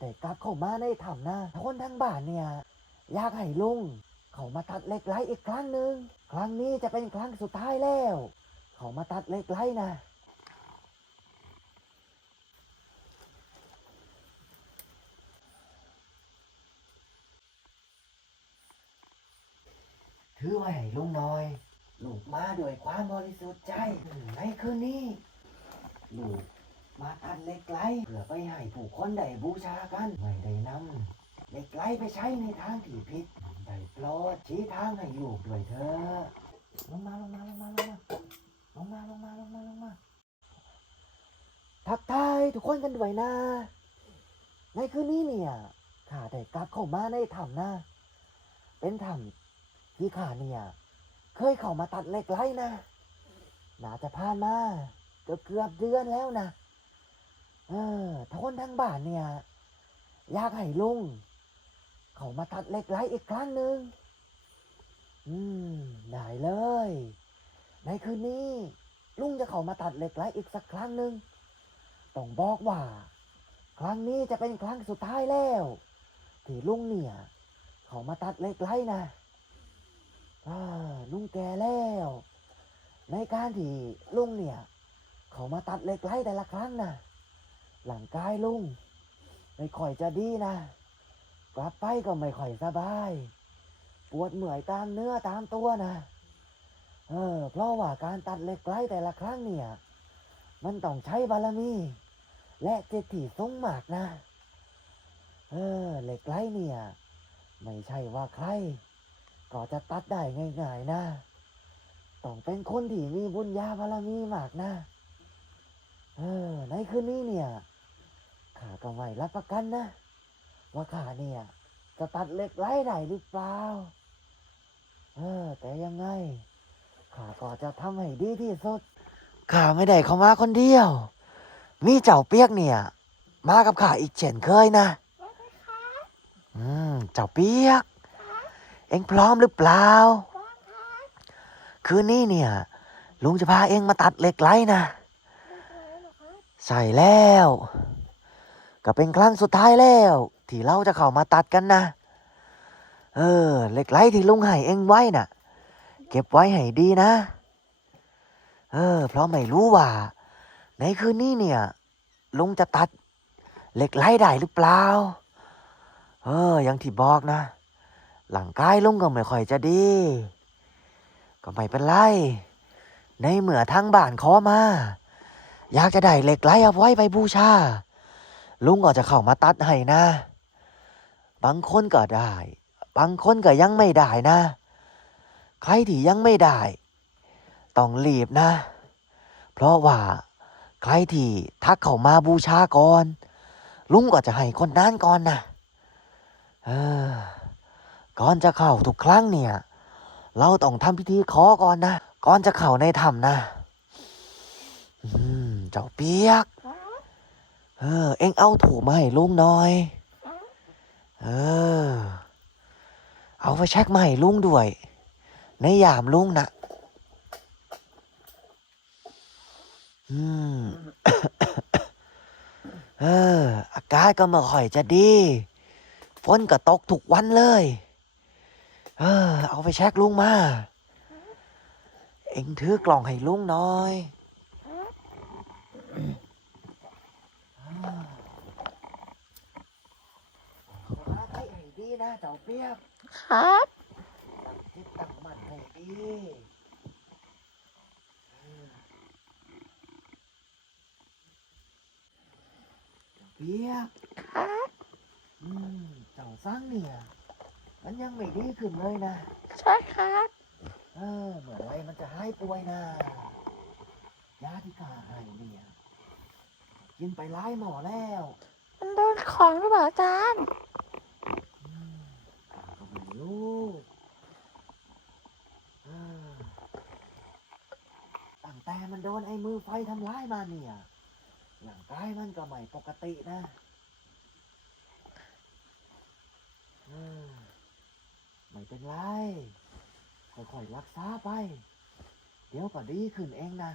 ได้กลับเข้ามาในถ้ำนะคนทั้งบ้านเนี่ยอยากให้ลุง เขามาตัดเหล็กไหลอีกครั้งหนึ่งครั้งนี้จะเป็นครั้งสุดท้ายแล้ว เขามาตัดเหล็กไหลนะถือไว้ให้ลุงหน่อย ลูกมาด้วยความบริสุทธิ์ใจในคืนนี้ ลูก มาตัดเหล็กไหลเพื่อไปให้ผู้คนได้บูชากันไม่ได้นำเหล็กไหลไปใช้ในทางที่ผิดได้โปรดชี้ทางให้ลูกด้วยเถอะลงมาลงมาลงมาลงมาลงมาลงมาลงมาลงมาทักทายทุกคนกันด้วยนะ ในคืนนี้เนี่ยข้าได้กลับเข้ามาในถ้ำนะ เป็นถ้ำที่ข้าเนี่ย เคยเข้ามาตัดเหล็กไหลนะน่าจะผ่านมาเกือบเกือบเดือนแล้วนะ เออทุกคนทั้งบ้านเนี่ยอยากให้ลุง เขามาตัดเหล็กไหลอีกครั้งหนึ่งอืมได้เลย ในคืนนี้ ลุงจะเขามาตัดเหล็กไหลอีกสักครั้งหนึ่งต้องบอกว่า ครั้งนี้จะเป็นครั้งสุดท้ายแล้วที่ลุงเนี่ย เขามาตัดเหล็กไหลนะลุงแก่แล้ว ในการที่ลุงเนี่ย เขามาตัดเหล็กไหลแต่ละครั้งนะ หลังกายลุงไม่ค่อยจะดีนะกลับไปก็ไม่ค่อยสบาย ปวดเมื่อยตามเนื้อตามตัวนะเออเพราะว่าการตัดเหล็กไหลแต่ละครั้งเนี่ย มันต้องใช้บารมี และเจตที่สูงมากนะ เออเหล็กไหลเนี่ย ไม่ใช่ว่าใคร ก็จะตัดได้ง่ายๆนะ ต้องเป็นคนที่มีบุญญาบารมีมากนะ เออในคืนนี้เนี่ย ข้าก็ไม่รับประกันนะ ว่าข้าเนี่ยจะตัดเหล็กไหลได้หรือเปล่า เออ แต่ยังไงข้าก็จะทำให้ดีที่สุดข้าไม่ได้เข้ามาคนเดียว มีเจ้าเปียกเนี่ย มากับข้าอีกเช่นเคยนะอืมเจ้าเปียก เอ็งพร้อมหรือเปล่า คืนนี้เนี่ย ลุงจะพาเอ็งมาตัดเหล็กไหลนะ ใส่แล้ว ก็เป็นครั้งสุดท้ายแล้ว ที่เราจะเข้ามาตัดกันนะ เออ เหล็กไหลที่ลุงให้เอ็งไว้น่ะ เก็บไว้ให้ดีนะ เออ เพราะไม่รู้ว่า ในคืนนี้เนี่ย ลุงจะตัด เหล็กไหลได้หรือเปล่า เออ อย่างที่บอกนะ หลังกายลุงก็ไม่ค่อยจะดี ก็ไม่เป็นไร ในเมื่อทางบ้านขอมา อยากจะได้เหล็กไหลเอาไว้ไปบูชา ลุงก็จะเข้ามาตัดให้นะ บางคนก็ได้ บางคนก็ยังไม่ได้นะ ใครที่ยังไม่ได้ ต้องรีบนะ เพราะว่าใครที่ทักเข้ามาบูชาก่อน ลุงก็จะให้คนนั้นก่อนนะเออก่อนจะเข้าทุกครั้งเนี่ย เราต้องทำพิธีขอก่อนนะ ก่อนจะเข้าในถ้ำนะ อืม เจ้าเปียก เออ เอ็งเอาถูกมาให้ลุงหน่อย เออ เอาไปเช็คมาให้ลุงด้วย ในยามลุงนะอืม เออ อากาศก็ม่ค่อยจะดี ฝนก็ตกทุกวันเลย เออ เอาไปเช็คลุงมา เอ็งถือกล่องให้ลุงหน่อยมาให้ ดีนะเจ้าเปียกครับ ตั้งจิตตั้งมั่นให้ดีเออเจ้าเปียก ครับ อืมเจ้าสร้างเนี่ย มันยังไม่ดีขึ้นเลยนะ ใช่ครับ เออเมื่อไรมันจะหายป่วยนะยาที่ข้าให้เนี่ย กินไปหลายหมอแล้ว มันโดนของหรือเปล่าอาจารย์ อืมข้าก็ไม่รู้เออตั้งแต่มันโดน ไฟทำร้ายมาเนี่ยหลังกายมันก็ไม่ปกตินะไม่เป็นไรค่อยๆรักษาไป เดี๋ยวก็ดีขึ้นเองนะ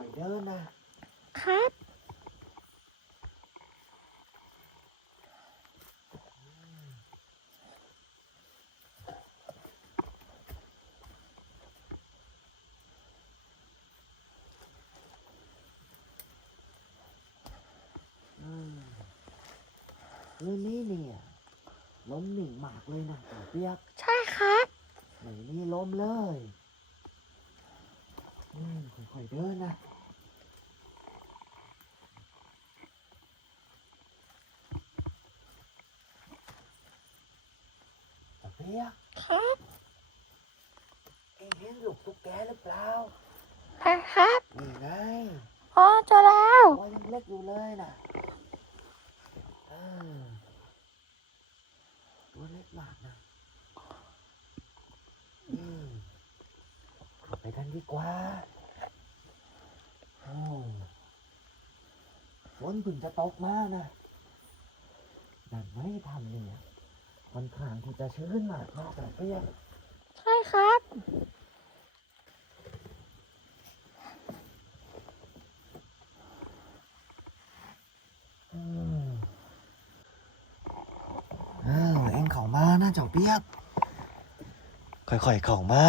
อ ๆ เดินนะครับ อืมคืนนี้เนี่ยลมหนึ่งหมากเลยนะเจ้าเปียกใช่ครับไม่มีลมเลยอืมค่อยๆเดินนะ เจ้าเปียกครับเอ็งเห็นลูกตุ๊กแกหรือเปล่าใช่ครับนี่ไงอ๋อเจอแล้วตัวยังเล็กอยู่เลยนะเออตัวเล็กมากนะอืมเข้าไปกันดีกว่าโอ้ฝนเพึ่งจะตกมานะนั่นไม่ทำเนี่ย ค่อนข้างที่จะชื้นมากมากแต่เปรี้ยวใช่ครับ อืมอ้าวเอ็งเข้ามานะเจ้าเปียก ค่อยๆเข้ามา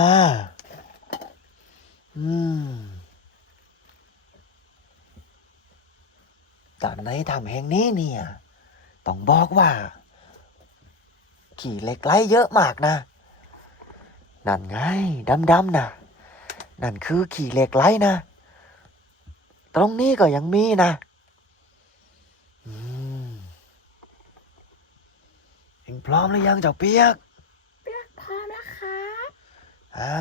อืมจากในถ้ำแห่งนี้เนี่ย ต้องบอกว่า ขี่เหล็กไหลเยอะมากนะ นั่นไงดำๆนะนั่นคือขี่เหล็กไหลนะ ตรงนี้ก็ยังมีนะอืมเอ็งพร้อมหรือยังเจ้าเปียก เปียกพร้อมแล้วครับอ่า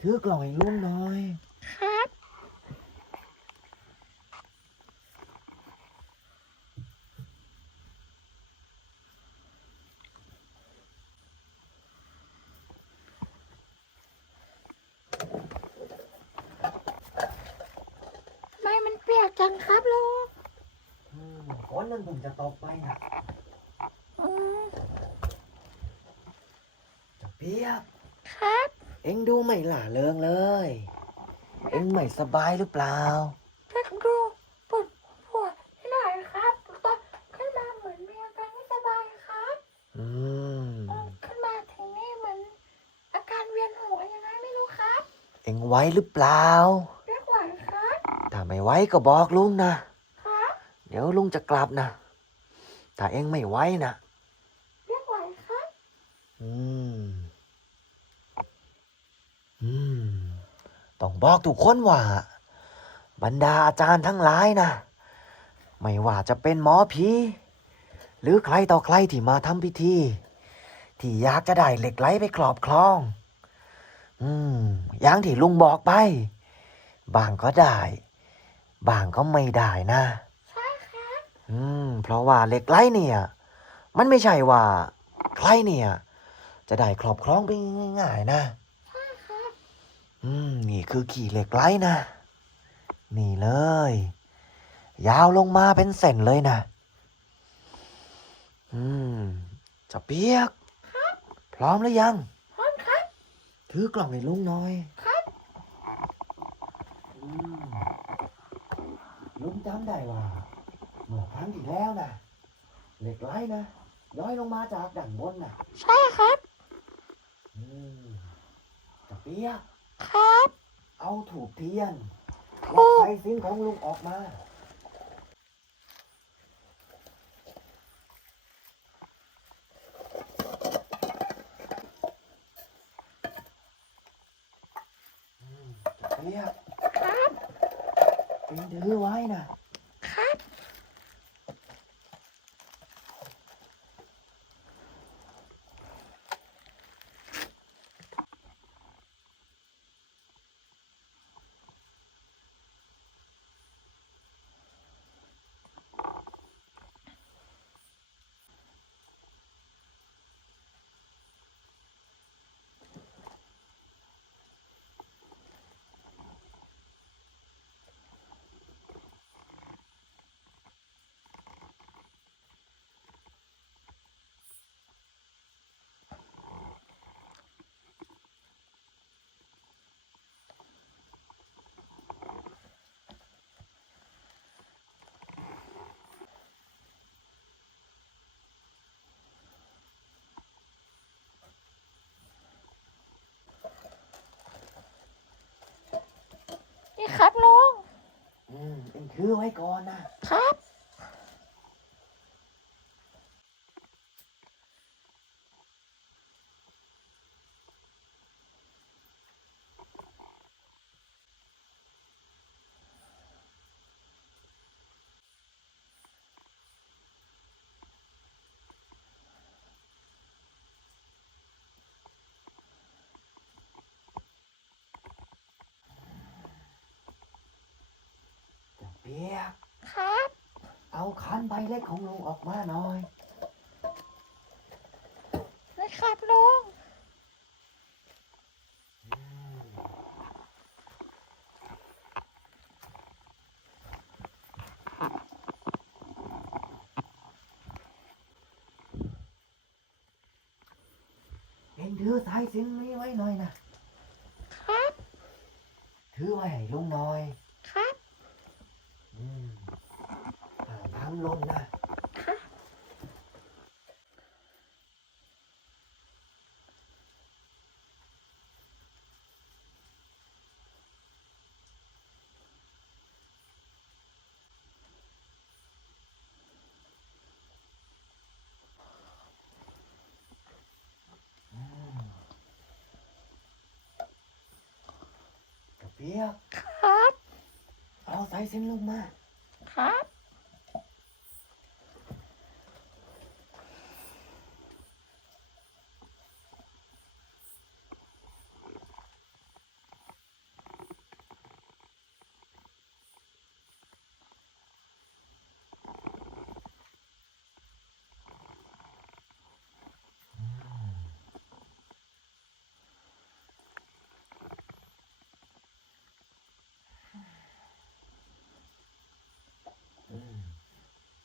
ถือกล่องให้ลุงหน่อย ครับ ทำไมมันเปียกจังครับลุง อืมฝนนั่นผมจะตกไปนะ อืม เจ้าเปียก ครับ เอ็งดูไม่หล่าเริงเลย เอ็งไม่สบายหรือเปล่าเปียกดูปวดปวดที่ไหนครับตอนขึ้นมาเหมือนมีอาการไม่สบายครับอืม ตอนขึ้นมาถึงนี่เหมือนอาการเวียนหัวยังไงไม่รู้ครับเอ็งไหวหรือเปล่า เรียกไหวครับ ถ้าไม่ไหวก็บอกลุงนะ ครับ เดี๋ยวลุงจะกลับนะ ถ้าเอ็งไม่ไหวนะ เรียกไหวครับ อืม อืม ต้อง บอกทุกคนว่า บรรดาอาจารย์ทั้งหลายนะ ไม่ว่าจะเป็นหมอผีหรือใครต่อใครที่มาทำพิธี ที่อยากจะได้เหล็กไหลไปครอบครอง อืมอย่างที่ลุงบอกไป บางก็ได้ บางก็ไม่ได้นะใช่ครับอืม เพราะว่าเหล็กไหลเนี่ย มันไม่ใช่ว่า ใครเนี่ย จะได้ครอบครองไปง่ายๆนะใช่ครับ อืมนี่คือขี่เหล็กไหลนะ นี่เลย ยาวลงมาเป็นเส้นเลยนะ อืมจะเปียก พร้อมหรือยัง พร้อมครับ ถือกล่องให้ลุงหน่อย ครับอืมลุงจำได้ว่าเมื่อครั้งที่แล้วนะเหล็กไหลนะย้อยลงมาจากด้านบนนะใช่ครับ อืมจะเปียก ครับ เอาถูกเทียนถูและกไฟสิ้นของลุงออกมา อืมจะเปียกครับ เองถือไว้นะ ครับลุง อืมเอ็งถือไว้ก่อนนะครับ เจะเปียก ครับันใบเล็กของลุงออกมาหน่อยนะครับลุง อืมเอ็งถือสายสิญจนนี้ไว้หน่อยนะครับ ถือไว้ให้ลุงหน่อย ครับ อืมอ่าทำลมนะ อืม กระเปียก ครับ เอาสายสิญจนลงมา ครับ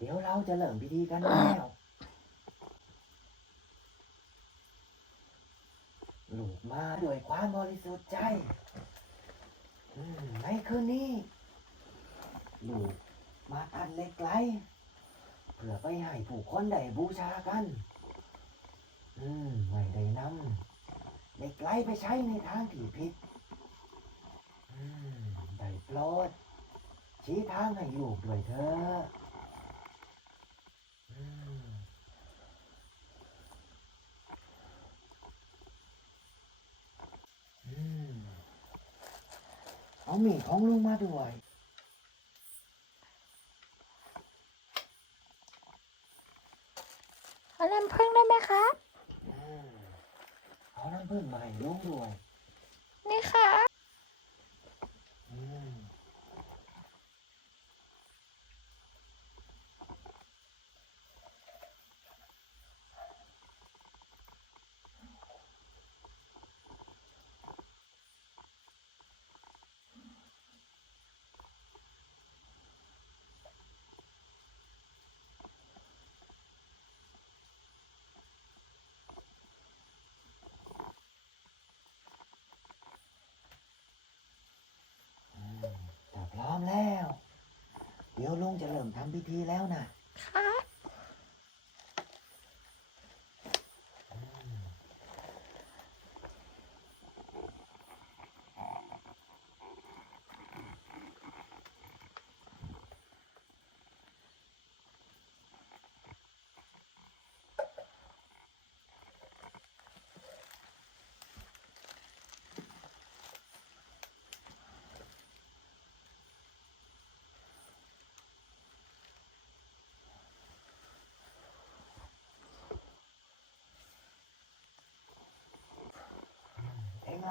เดี๋ยวเราจะเริ่มพิธีกันแล้วลูกมาด้วยความบริสุทธิ์ใจอืมในคืนนี้ลูกมาตัดเหล็กไหลเพื่อไปให้ผู้คนได้บูชากัน อืมไม่ได้นำเหล็กไหลไปใช้ในทางที่ผิด อืมได้โปรดชี้ทางให้ลูกด้วยเถอะอืมอืม เอาหมีของลุงมาด้วยเอาน้ำผึ้งได้ไหมครับ อืมเอาน้ำผึ้งมาให้ลุงด้วย นี่ครับอืมอืมถ้าพร้อมแล้ว เดี๋ยวลุง จะเริ่มทำพิธีแล้วนะค่ะ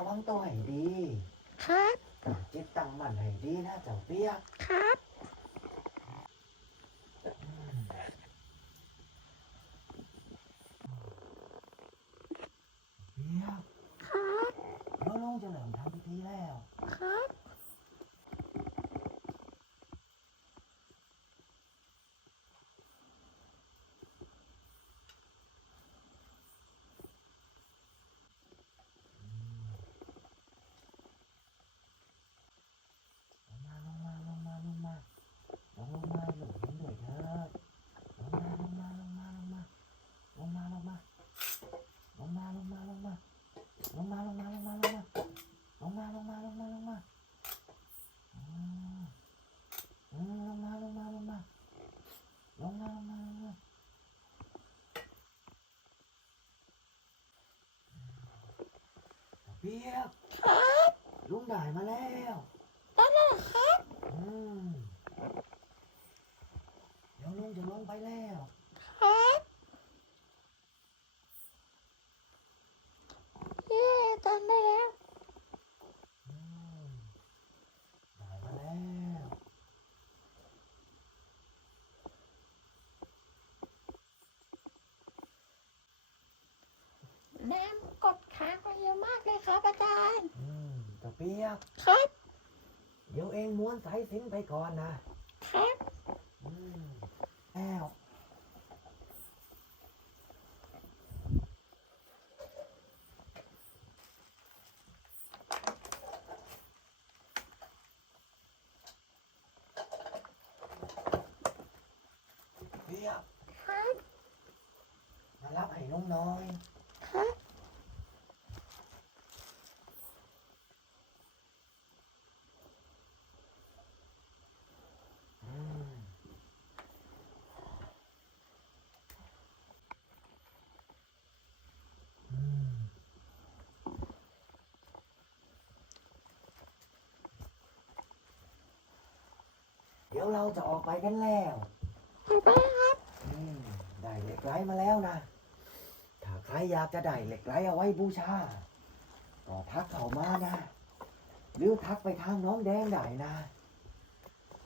ระวังตัวให้ดี ครับตั้งจิตตั้งมั่นให้ดีนะเจ้าเปียก ครับ เปียก ครับ เดี๋ยวลุงจะเริ่มทำพิธีแล้ว ครับ ลงมาลงมาลงมาลงมา ปียกครับลุงได้มาแล้วได้แล้วเหรอครับ อืม เดี๋ยวลุงจะลงไปแล้ว ครับเย้ตอนได้แล้ว อืมได้มาแล้ว น้ำกดค้างไปเยอะมากเลยครับอาจารย์ อืมตะเปียก ครับ เดี๋ยวเองม้วนสายสิญจนไปก่อนนะครับ อืมแล้ว เปียก ครับ มารับให้ลุงหน้อย ครับ อืมอืมเดี๋ยวเราจะออกไปกันแล้วไปครับอืมได้เหล็กไหลมาแล้วนะ ถ้าใครอยากจะได้เหล็กไหลเอาไว้บูชา ก็ทักเข้ามานะ หรือทักไปทางน้องแดงได้นะ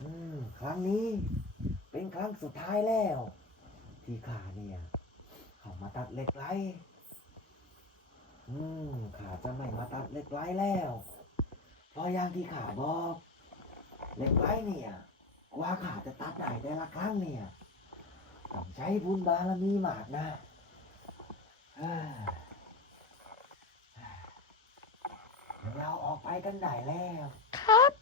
อืม ครั้งนี้เป็นครั้งสุดท้ายแล้ว ที่ข้าเนี่ย เข้ามาตัดเหล็กไหลอืมข้าจะไม่มาตัดเหล็กไหลแล้ว เพราะอย่างที่ข้าบอกเหล็กไหลเนี่ยก ว่าข้าจะตัดได้แต่ละครั้งเนี่ยต้องใช้บุญบารมีมากนะเราออกไปกันได้แล้ว ครับ